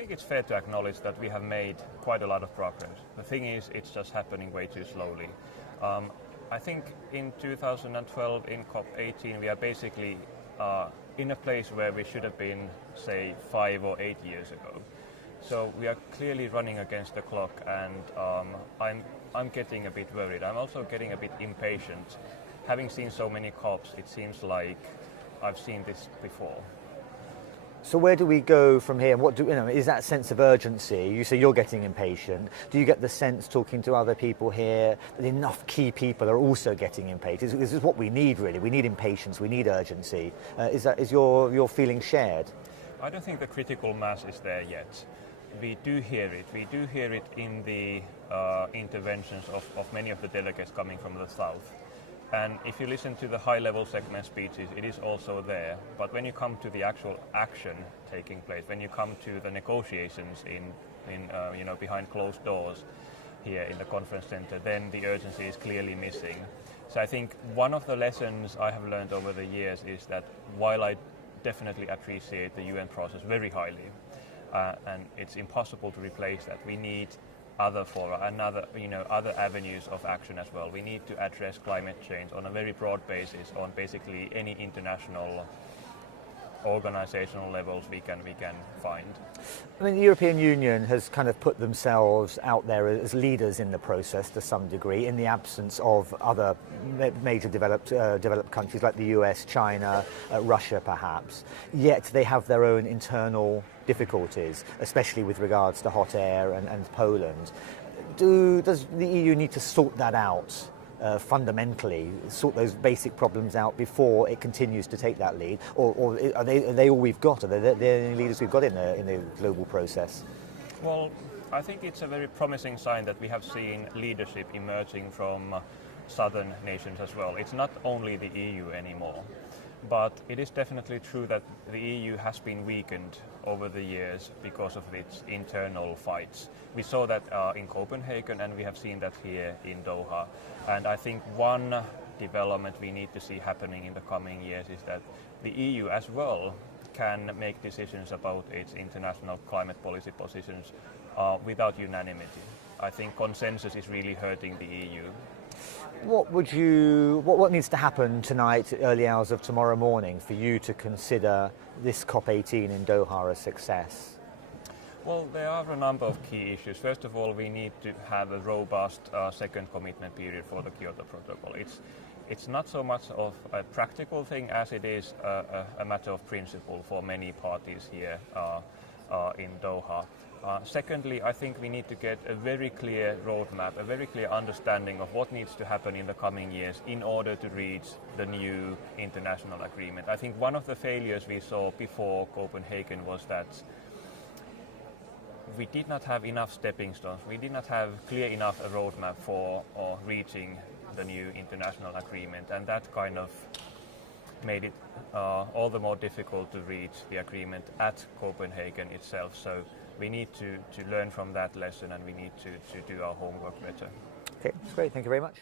think it's fair to acknowledge that we have made quite a lot of progress. The thing is, it's just happening way too slowly. I think in 2012, in COP18, we are basically in a place where we should have been, say, 5 or 8 years ago. So we are clearly running against the clock, and I'm getting a bit worried. I'm also getting a bit impatient. Having seen so many COPs, it seems like I've seen this before. So where do we go from here? What is that sense of urgency? You say you're getting impatient. Do you get the sense, talking to other people here, that enough key people are also getting impatient? This is what we need, really. We need impatience. We need urgency. Is your feeling shared? I don't think the critical mass is there yet. We do hear it. We do hear it in the interventions of many of the delegates coming from the south. And if you listen to the high-level segment speeches, it is also there. But when you come to the actual action taking place, when you come to the negotiations behind closed doors here in the conference center, then the urgency is clearly missing. So I think one of the lessons I have learned over the years is that while I definitely appreciate the UN process very highly, and it's impossible to replace that, we need other fora, other avenues of action as well. We need to address climate change on a very broad basis, on basically any international organizational levels we can find. I mean, the European Union has kind of put themselves out there as leaders in the process to some degree, in the absence of other major developed countries like the US, China, Russia perhaps. Yet they have their own internal difficulties, especially with regards to hot air and Poland. Does the EU need to sort that out? Fundamentally, sort those basic problems out before it continues to take that lead, or are they all we've got? Are they the only leaders we've got in the global process? Well, I think it's a very promising sign that we have seen leadership emerging from southern nations as well. It's not only the EU anymore, but it is definitely true that the EU has been weakened over the years because of its internal fights. We saw that in Copenhagen, and we have seen that here in Doha. And I think one development we need to see happening in the coming years is that the EU as well can make decisions about its international climate policy positions without unanimity. I think consensus is really hurting the EU. What needs to happen tonight, early hours of tomorrow morning, for you to consider this COP18 in Doha a success? Well, there are a number of key issues. First of all, we need to have a robust second commitment period for the Kyoto Protocol. It's not so much of a practical thing as it is a matter of principle for many parties here in Doha. Secondly, I think we need to get a very clear roadmap, a very clear understanding of what needs to happen in the coming years in order to reach the new international agreement. I think one of the failures we saw before Copenhagen was that we did not have enough stepping stones. We did not have clear enough a roadmap for reaching the new international agreement, and that kind of made it all the more difficult to reach the agreement at Copenhagen itself. So we need to learn from that lesson, and we need to do our homework better. Okay, that's great. Thank you very much.